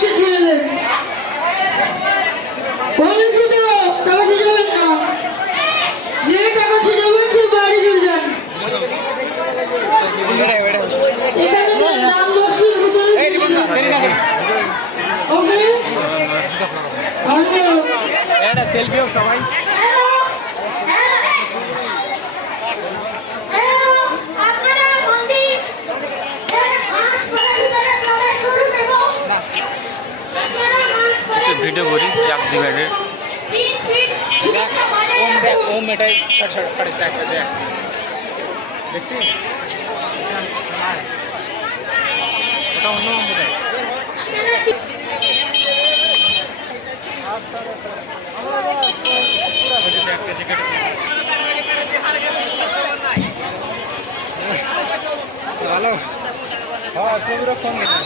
বাক্সে দিয়ে দেন বলেছি তো টাকা ছিটাবেন না যে টাকা ছিটাবেন সে বাড়ি চলে যান এখানে নাম দর্শন ভিতরে ওকে ভালো একটা সেলফি হোক সবাই অন্য ওম বোধহয় আপনারা ঠিক ভালো হ্যাঁ পুরো কম গেছে